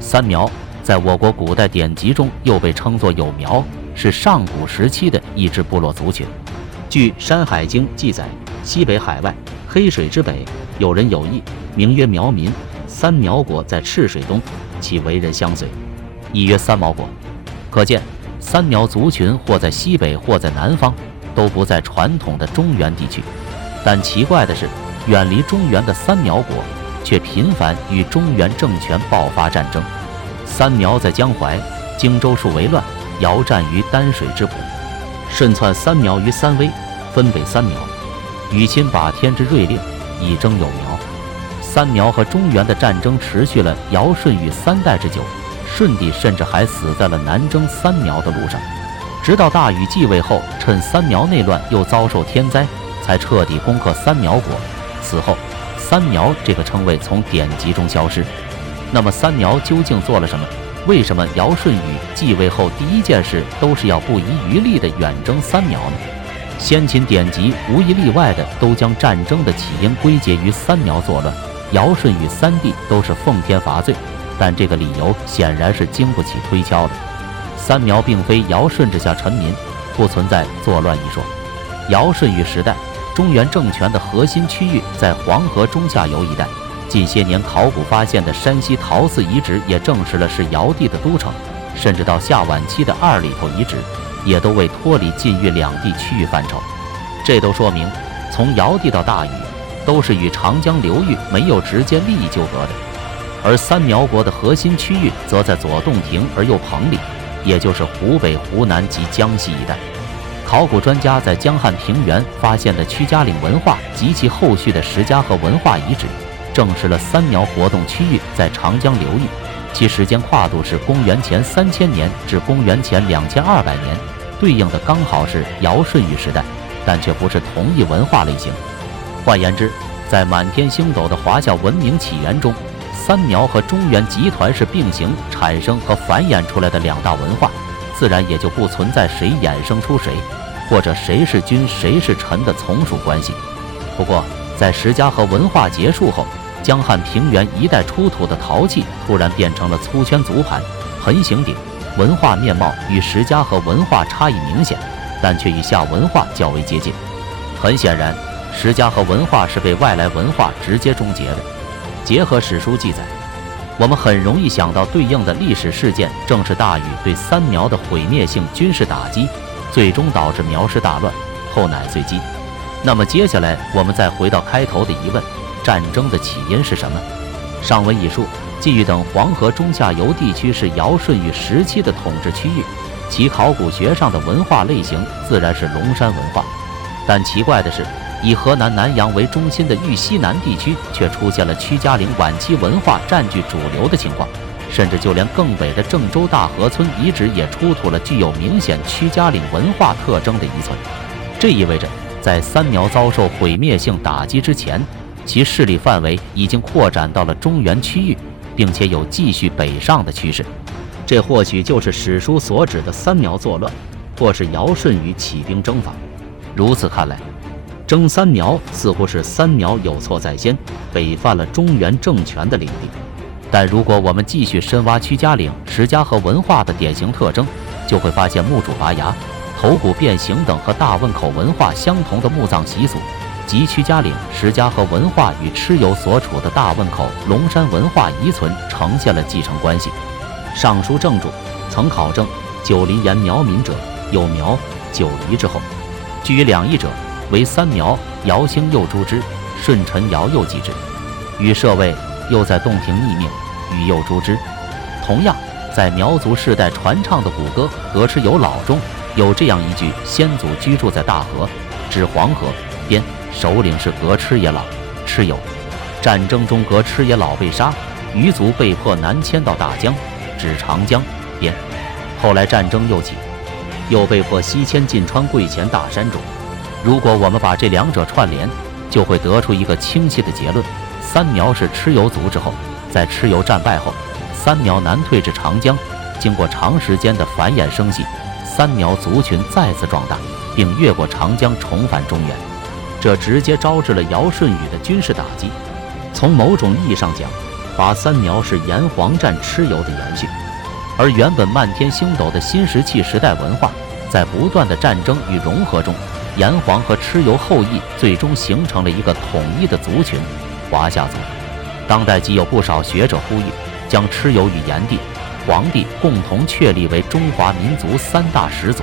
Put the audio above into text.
三苗在我国古代典籍中又被称作有苗，是上古时期的一支部落族群。据《山海经》记载，西北海外黑水之北有人有异，名曰苗民。三苗国在赤水东，其为人相随，亦曰三毛国。可见三苗族群或在西北或在南方，都不在传统的中原地区。但奇怪的是，远离中原的三苗国却频繁与中原政权爆发战争。三苗在江淮、荆州数为乱，遥战于丹水之浦，顺窜三苗于三危，分北三苗，与亲把天之锐令，以征有苗。三苗和中原的战争持续了尧舜禹3代之久，舜帝甚至还死在了南征三苗的路上。直到大禹继位后，趁三苗内乱又遭受天灾，才彻底攻克三苗国。此后，三苗这个称谓从典籍中消失。那么三苗究竟做了什么？为什么尧舜禹继位后第一件事都是要不遗余力地远征三苗呢？先秦典籍无一例外的都将战争的起因归结于三苗作乱，尧舜禹3帝都是奉天罚罪，但这个理由显然是经不起推敲的。三苗并非尧舜之下臣民，不存在作乱一说。尧舜禹时代，中原政权的核心区域在黄河中下游一带。近些年考古发现的山西陶寺遗址也证实了是尧帝的都城，甚至到下晚期的二里头遗址，也都未脱离晋豫两地区域范畴。这都说明，从尧帝到大禹，都是与长江流域没有直接利益纠葛的。而三苗国的核心区域则在左洞庭而右彭里，也就是湖北、湖南及江西一带。考古专家在江汉平原发现的屈家岭文化及其后续的石家河文化遗址，证实了三苗活动区域在长江流域，其时间跨度是公元前3000年至公元前2200年，对应的刚好是尧舜禹时代，但却不是同一文化类型。换言之，在满天星斗的华夏文明起源中，三苗和中原集团是并行产生和繁衍出来的两大文化，自然也就不存在谁衍生出谁，或者谁是君谁是臣的从属关系。不过，在石家河文化结束后，江汉平原一带出土的陶器突然变成了粗圈足盘、盆形鼎，文化面貌与石家河文化差异明显，但却与夏文化较为接近。很显然，石家河文化是被外来文化直接终结的。结合史书记载，我们很容易想到对应的历史事件，正是大禹对三苗的毁灭性军事打击，最终导致苗氏大乱，后乃遂击。那么接下来我们再回到开头的疑问，战争的起因是什么？上文已述，晋豫等黄河中下游地区是尧舜禹时期的统治区域，其考古学上的文化类型自然是龙山文化。但奇怪的是，以河南南阳为中心的豫西南地区却出现了屈家岭晚期文化占据主流的情况，甚至就连更北的郑州大河村遗址也出土了具有明显屈家岭文化特征的遗存。这意味着在三苗遭受毁灭性打击之前，其势力范围已经扩展到了中原区域，并且有继续北上的趋势。这或许就是史书所指的三苗作乱，或是尧舜禹起兵征伐。如此看来，征三苗似乎是三苗有错在先，北犯了中原政权的领地。但如果我们继续深挖屈家岭、石家河文化的典型特征，就会发现墓主拔牙、头骨变形等和大汶口文化相同的墓葬习俗，及屈家岭、石家河文化与蚩尤所处的大汶口、龙山文化遗存呈现了继承关系。尚书正主曾考证九黎言苗民者，有苗、九黎之后，据两义者为三苗，尧兴又诛之，舜臣尧又继之。禹设位又在洞庭逆命，禹又诛之。同样，在苗族世代传唱的古歌《葛蚩尤老》中，有这样一句：先祖居住在大河，指黄河边，首领是葛蚩也老。蚩尤。战争中葛蚩也老被杀，余族被迫南迁到大江，指长江边。后来战争又起，又被迫西迁晋川贵前大山中。如果我们把这两者串联，就会得出一个清晰的结论：三苗是蚩尤族之后，在蚩尤战败后，三苗南退至长江，经过长时间的繁衍生息，三苗族群再次壮大，并越过长江重返中原。这直接招致了尧舜禹的军事打击。从某种意义上讲，华三苗是炎黄战蚩尤的延续，而原本漫天星斗的新石器时代文化，在不断的战争与融合中，炎黄和蚩尤后裔最终形成了一个统一的族群——华夏族。当代既有不少学者呼吁，将蚩尤与炎帝、黄帝共同确立为中华民族三大始祖。